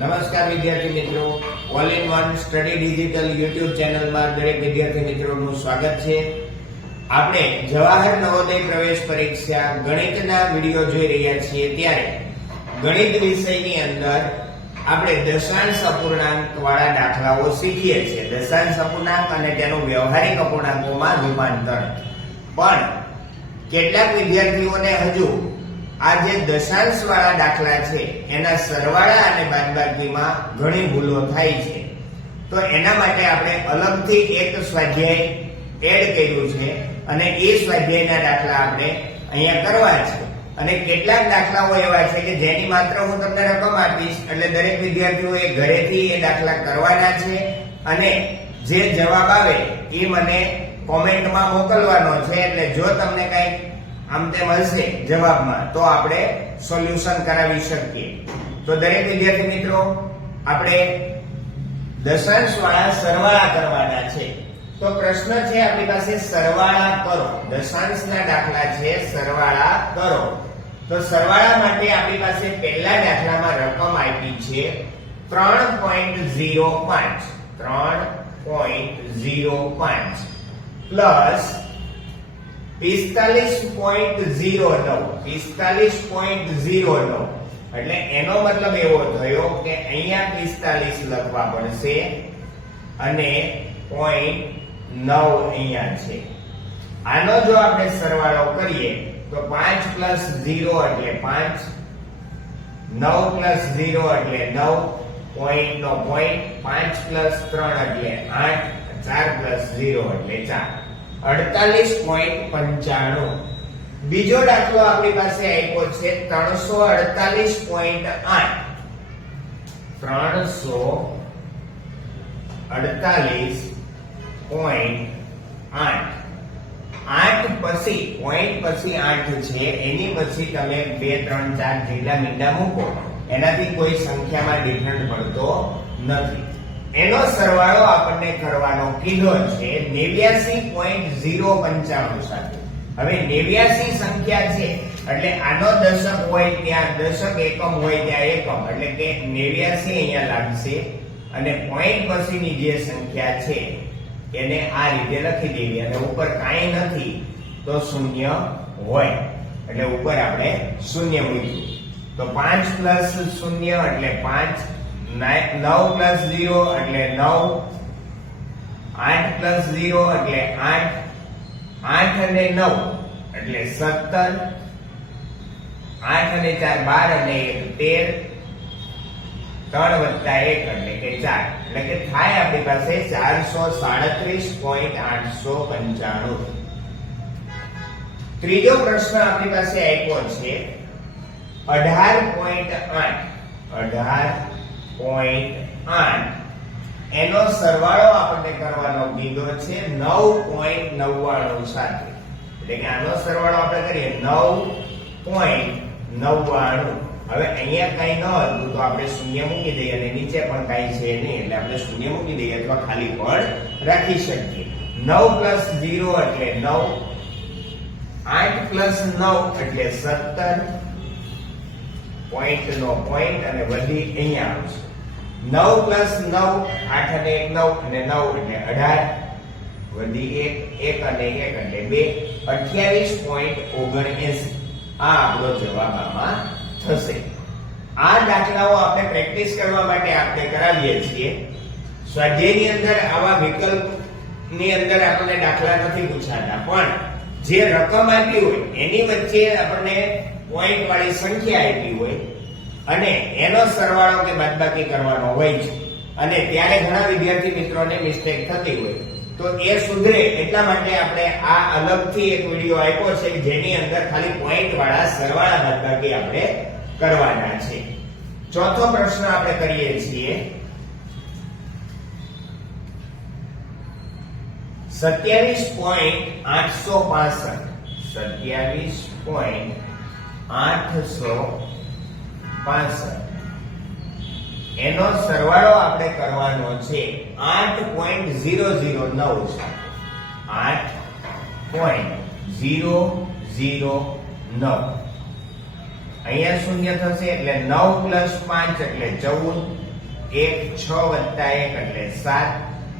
નમસ્કાર વિદ્યાર્થી મિત્રો, all in one study digital YouTube ચેનલમાં દરેક વિદ્યાર્થી મિત્રોનું સ્વાગત છે. આપણે જવાહર નવોદય પ્રવેશ પરીક્ષા ગણિતના વિડિયો જોઈ રહ્યા છીએ ત્યારે ગણિત વિષયની અંદર આપણે દશાંશ અપૂર્ણાંક વાળા દાખલાઓ શીખીએ છીએ. દશાંશ અપૂર્ણાંક અને તેનું વ્યવહારિક અપૂર્ણાંકોમાં રૂપાંતર. પણ કેટલાક વિદ્યાર્થીઓને હજુ આ જે દશાંશ વાળા દાખલા છે એના સરવાળા અને બાદબાકીમાં ઘણી ભૂલો થાય છે. તો એના માટે આપણે અલગથી એક સ્વાધ્યાય એડ કર્યું છે અને એ સ્વાધ્યાયના દાખલા આપણે અહીંયા કરવા છે. અને કેટલાક દાખલાઓ એવા છે કે જેની માત્ર હું તમને રકમ આપીશ એટલે દરેક વિદ્યાર્થીઓએ ઘરેથી એ દાખલા કરવાના છે અને જે જવાબ આવે એ મને કોમેન્ટમાં મોકલવાનો છે. એટલે જો તમને કઈ આમ તેમ હશે જવાબમાં તો આપણે સોલ્યુશન કરાવી શકીએ. તો દરેક વિદ્યાર્થી મિત્રો આપણે દશાંશ વાળા સરવાળા કરવાના છે. તો પ્રશ્ન છે આપણી પાસે સરવાળા કરો. દશાંશના દાખલા છે સરવાળા કરો. તો સરવાળા માટે આપણી પાસે પહેલા દાખલામાં રકમ આપી છે 3.05 પ્લસ 45.09 એટલે એનો મતલબ એવો થયો કે અહીંયા 45 લખવા પડશે અને 0.9 અહીંયા છે. આનો જો આપણે સરવાળો કરીએ તો 5 પ્લસ 0 એટલે 5, 9 પ્લસ 0 એટલે 9, પોઈન્ટ નો પોઈન્ટ, 5 પ્લસ 3 એટલે 8, 4 પ્લસ 0 એટલે 4, 48.95. બીજો દાખલો આપણી પાસે આપ્યો છે 348.8. 348.8 8 પછી પોઈન્ટ પછી 8 છે એની પછી તમે 2 3 4 જેટલા મીંડા મૂકો એનાથી કોઈ સંખ્યામાં ડિફરન્ટ પડતો નથી. એનો સરવાળો આપણને કરવાનો કીધો છે 89.095 સાથે. હવે 89 સંખ્યા છે એટલે આનો દશક હોય ત્યાં દશક, એકમ હોય ત્યાં એકમ, એટલે કે 89 અહીંયા લાગશે અને પોઈન્ટ પછીની જે સંખ્યા છે એને આ રીતે લખી દેવી અને ઉપર કાંઈ નથી તો શૂન્ય હોય એટલે ઉપર આપણે શૂન્ય મૂક્યું. તો 5 પ્લસ 0 એટલે 5, 9 પ્લસ 0 એટલે 9, 8 પ્લસ 0 એટલે 8, 8 અને 9 એટલે 17, 8 અને 4 12 અને 1 13, 3 વત્તા 1 એટલે કે 4, એટલે કે થાય આપણી પાસે 437.895. ત્રીજો પ્રશ્ન આપણી પાસે આપ્યો છે 18.8 એનો સરવાળો આપણને કરવાનો કીધો છે 9.99 સાથે. એટલે કે આનો સરવાળો આપણે કરીએ 9.99. હવે અહીંયા કઈ ન હતું તો આપણે શૂન્ય મૂકી દઈએ અને નીચે પણ કઈ છે નહીં એટલે આપણે શૂન્ય મૂકી દઈએ અથવા ખાલી પણ રાખી શકીએ. 9 પ્લસ 0 એટલે 9, 8 પ્લસ 9 એટલે 17, પોઈન્ટ નો પોઈન્ટ અને વધી અહીંયા આવશે. 9 પ્લસ 9, 8 અને 1 9 અને 9 એટલે 18, વધી 1 અને 1 એટલે 2, 28.79. આ આપણો જવાબ આમાં થશે. આ દાખલાઓ આપણે પ્રેક્ટિસ કરવા માટે આપણે કરાવીએ છીએ. સ્વાધ્યાયની અંદર આવા વિકલ્પની અંદર આપણને દાખલા નથી પૂછાતા, પણ જે રકમ આપી હોય એની વચ્ચે આપણને પોઈન્ટ વાળી સંખ્યા આપી હોય અને એનો સરવાળો કે બાદબાકી કરવાનો હોય છે અને ત્યારે ઘણા વિદ્યાર્થી મિત્રોને મિસ્ટેક થતી હોય તો એ સુધરે એટલા માટે આપણે આ અલગથી એક વિડિયો આપ્યો છે જેની અંદર ખાલી પોઈન્ટ વાળા સરવાળા બાદબાકી આપણે કરવાના છે. ચોથો પ્રશ્ન આપણે કરીએ છીએ 27.865. 27.865 એનો સરવાળો આપણે કરવાનો છે 8.009 સાથે. 8.009 અહીંયા શૂન્ય થશે એટલે 9 પ્લસ 5 એટલે 14, 1 6 વત્તા 1 એટલે 7,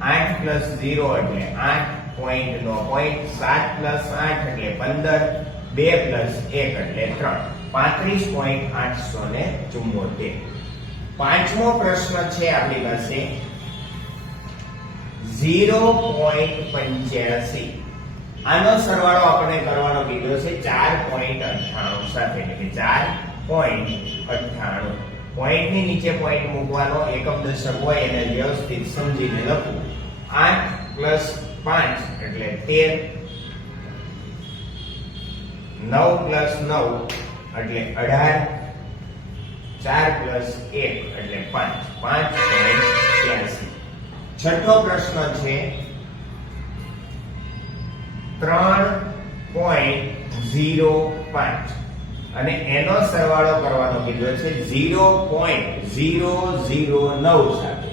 8 પ્લસ 0 એટલે 8, પોઈન્ટ નો પોઈન્ટ, 7 પ્લસ 8 એટલે 15, 2 પ્લસ 1 એટલે 3, 35.874. પાંચમો પ્રશ્ન છે આપણી પાસે 0.85. આનો સરવાળો આપણે કરવાનો કીધો છે 4.98 સાથે, એટલે કે 4.98. પોઈન્ટ ની નીચે પોઈન્ટ મૂકવાનો, એકમ દશક હોય એને વ્યવસ્થિત સમજીને લખવું. 8 પ્લસ 5 એટલે 13, 9 પ્લસ 9 એટલે 18, 4 પ્લસ 1 એટલે 5, 5.83. છઠ્ઠો પ્રશ્ન છે 3.05 અને એનો સરવાળો કરવાનો કીધો છે 0.009 સાથે,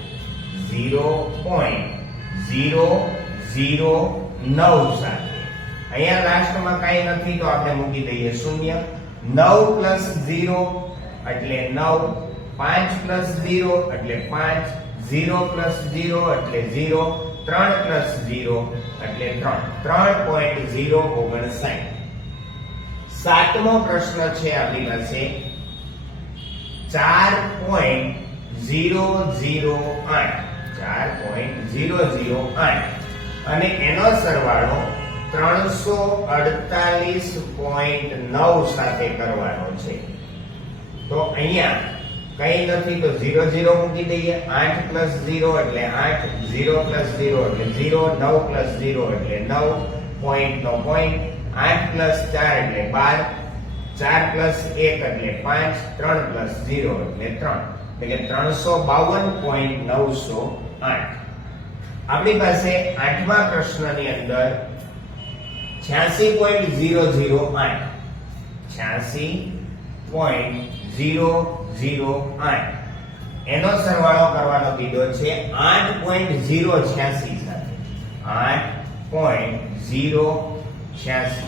0.009 સાથે. અહીંયા લાસ્ટમાં કાંઈ નથી તો આપણે મૂકી દઈએ શૂન્ય. 9 પ્લસ 0 એટલે 9, 5 પ્લસ 0 એટલે 5, 0 પ્લસ 0 એટલે 0, 3 પ્લસ 0 એટલે 3, 3.059. સાતમો પ્રશ્ન છે આપણી પાસે 4.008, 4.008 અને એનો સરવાળો 348.9 સાથે કરવાનો છે. તો અહીંયા કઈ નથી તો 0 0 મૂકી દઈએ. 8 પ્લસ 0 એટલે 8, 0 પ્લસ 0 એટલે 0, 9 પ્લસ 0 એટલે 9, પોઈન્ટ નો પોઈન્ટ, 8 પ્લસ 4 એટલે 12, 4 પ્લસ 1 એટલે 5, 3 પ્લસ 0 એટલે 3, એટલે કે 352.908. આપણી પાસે આઠમા પ્રશ્નની અંદર 86.008, 86.008 એનો સરવાળો કરવાનો કીધો છે 8.086 સાથે, 8.086.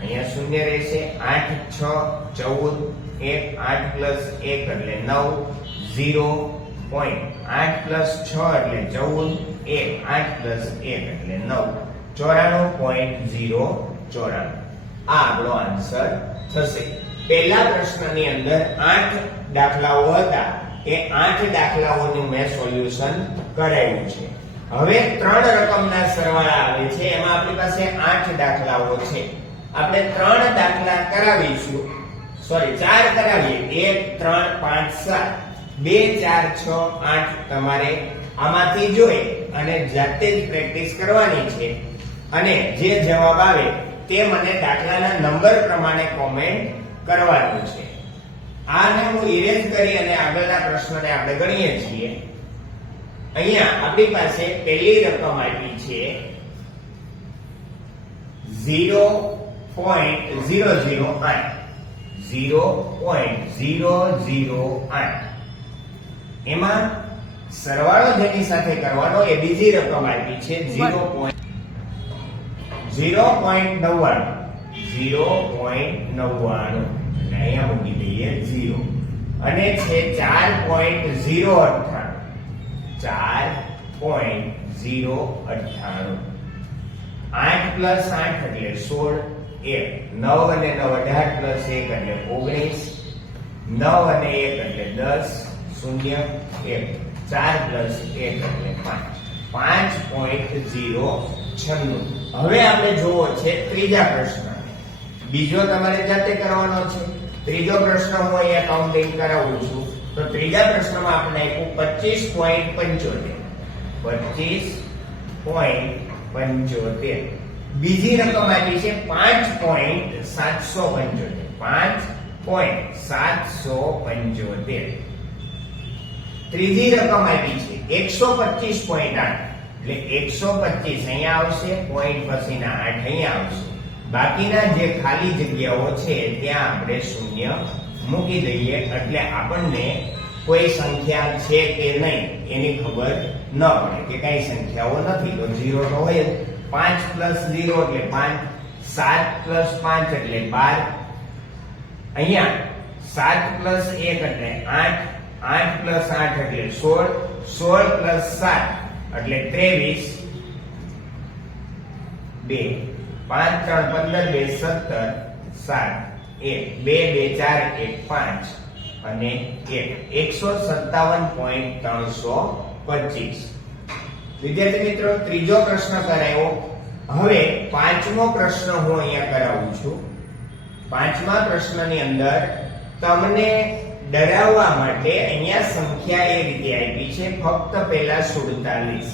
અહીંયા શૂન્ય રહેશે. 8 6 14, 1 8 પ્લસ 1 એટલે 9, 0 પોઈન્ટ, 8 પ્લસ 6 એટલે 14, 1 8 પ્લસ 1 એટલે 9, 94.094. આ આપણો આન્સર થશે. પહેલા પ્રશ્નની અંદર 8 દાખલાઓ હતા, એ 8 દાખલાઓનું મેં સોલ્યુશન કરાવ્યું છે. હવે 3 રકમના સરવાળા આવે છે, એમાં આપણી પાસે 8 દાખલાઓ છે. આપણે 3 દાખલા કરાવીશું, સોરી 4 કરાવીએ. 1 3 5 7, 2 4 6 8 તમારે આમાંથી જોઈ અને જાતે જ પ્રેક્ટિસ કરવાની છે અને જે જવાબ આવે તે મને દાખલાના નંબર પ્રમાણે કોમેન્ટ કરવાનું છે. આને હું ઇરેઝ કરી અને આગળના પ્રશ્નને આપણે ગણીએ છીએ. અહીંયા આપણી પાસે પહેલી રકમ આપી છે 0.008, 0.008. એમાં સરવાળો જેની સાથે કરવાનો એ બીજી રકમ આપી છે 0.99, 0.99 એટલે અહીંયા મૂકી દઈએ 0 અને છે 4.098, 4.098. 8 પ્લસ 8 એટલે 16, 1 9 અને 9 18 પ્લસ 1 એટલે 19, 9 અને 1 એટલે 10, 0 1 4 પ્લસ 1 એટલે 5, 5.096. હવે આપણે જોવો છે ત્રીજા પ્રશ્ન. બીજો તમારે જાતે કરવાનો છે. ત્રીજો પ્રશ્ન હું અહીંયા કાઉન્ટિંગ કરાવું છું. તો ત્રીજા પ્રશ્નમાં આપણે આપ્યું 25.75. બીજી રકમ આપી છે 5.775, 5.775. ત્રીજી રકમ આપી છે 125.8 એટલે 125 અહીંયા આવશે, પોઈન્ટ પછીના 8 અહીંયા આવશે. બાકીના જે ખાલી જગ્યાઓ છે ત્યાં આપણે શૂન્ય મૂકી દઈએ એટલે આપણને કોઈ સંખ્યા છે કે નહીં એની ખબર ન પડે કે કઈ સંખ્યાઓ નથી. તો 0 તો હોય જ. 5 પ્લસ 0 એટલે 5, 7 પ્લસ 5 એટલે 12. અહીંયા 7 પ્લસ 1 એટલે 8, 8 પ્લસ 8 એટલે 16, 16 પ્લસ 7 એટલે 23, 2 5 3 15 2 17 7 1 2 2 4 1 5 અને 1 157.325. વિદ્યાર્થી મિત્રો, ત્રીજો પ્રશ્ન કરાયો. હવે પાંચમો પ્રશ્ન હું અહીંયા કરાવું છું. પાંચમા પ્રશ્નની અંદર તમને ડરાવવા માટે અહીંયા સંખ્યા એ રીતે આપી છે, ફક્ત પહેલા 47.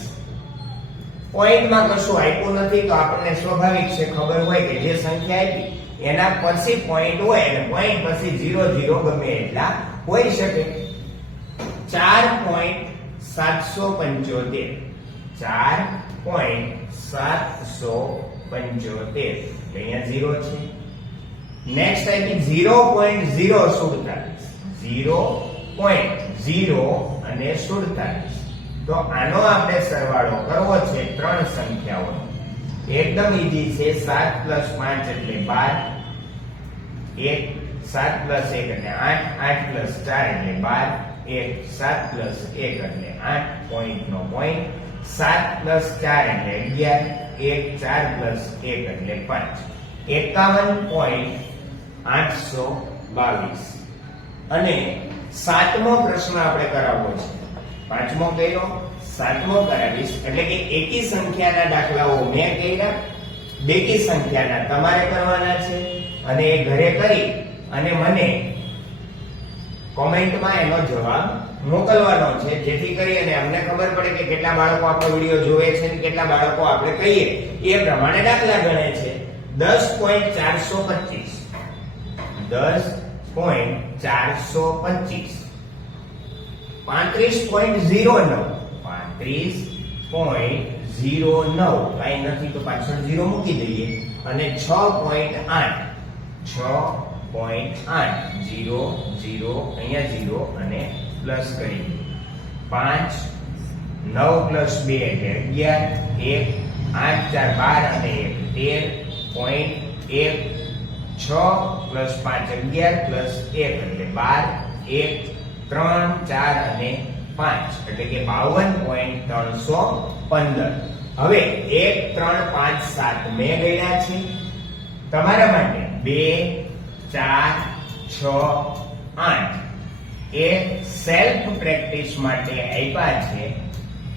પોઈન્ટમાં કશું આપ્યું નથી, તો આપણને સ્વાભાવિક છે, ખબર હોય કે જે સંખ્યા આપી એના પછી પોઈન્ટ હોય અને પોઈન્ટ પછી 00 ગમે એટલા હોઈ શકે. 4.775 4.775 અહીંયા 0 છે. નેક્સ્ટ આપી 0.047 0.0 અને 47. તો આનો આપણે સરવાળો કરવો છે ત્રણ સંખ્યાઓનો. એકદમ ઈઝી છે. 7 પ્લસ 5 એટલે 12, 7 પ્લસ 1 એટલે 8, 8 પ્લસ 4 એટલે 12, 7 પ્લસ 1 એટલે 8, પોઈન્ટનો પોઈન્ટ, 7 પ્લસ 4 એટલે 11, 4 પ્લસ 1 એટલે 5, 51.822. અને સાતમો પ્રશ્ન આપણે કરાવવો છે. પાંચમો કર્યો, સાતમો કરાવીશ. એટલે કે એકી સંખ્યાના દાખલાઓ મેં કર્યા, બેકી સંખ્યાના તમારે કરવાના છે. અને એ ઘરે કરી અને મને કોમેન્ટમાં એનો જવાબ મોકલવાનો છે, જેથી કરી અને અમને ખબર પડે કે કેટલા બાળકો આપણો વિડિયો જોવે છે અને કેટલા બાળકો આપણે કહીએ એ પ્રમાણે દાખલા ગણે છે. 10.425 10.425 35.09 35.09 કાંઈ નથી તો પાછળ 0 મૂકી દઈએ. અને 6.8 6.8 0 0 અહીંયા 0 અને પ્લસ કરી 5 9 પ્લસ 2 એટલે 11 1 8 4 12 અને 1 13.1 6 પ્લસ 5 11 પ્લસ 1 એટલે 12 1 3 4 અને 5 એટલે કે 52.315. હવે 1 3 5 7 મેં ગણ્યા છે. તમારા માટે 2 4 6 8 એ સેલ્ફ પ્રેક્ટિસ માટે આપ્યા છે.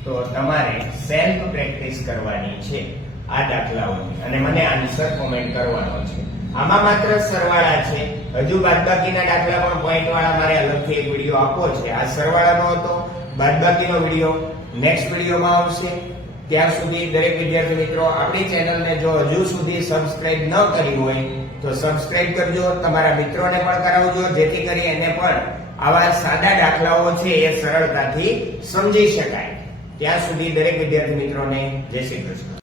તો તમારે સેલ્ફ પ્રેક્ટિસ કરવાની છે આ દાખલાઓની અને મને આન્સર કોમેન્ટ કરવાનો છે. આમાં માત્ર સરવાળા છે. હજુ બાદબાકીના દાખલા પણ પોઈન્ટ વાળા મારે અલગથી એક વિડિયો આપવો છે. આ સરવાળાનો હતો, બાદબાકીનો વિડિયો નેક્સ્ટ વિડિયોમાં આવશે. ત્યાં સુધી દરેક વિદ્યાર્થી મિત્રો આપણી ચેનલને જો હજુ સુધી સબસ્ક્રાઇબ ન કરી હોય તો સબસ્ક્રાઇબ કરજો, તમારા મિત્રોને પણ કરાવજો, જેથી કરી એને પણ આવા સાદા દાખલાઓ છે એ સરળતાથી સમજી શકાય. ત્યાં સુધી દરેક વિદ્યાર્થી મિત્રોને જય શ્રી કૃષ્ણ.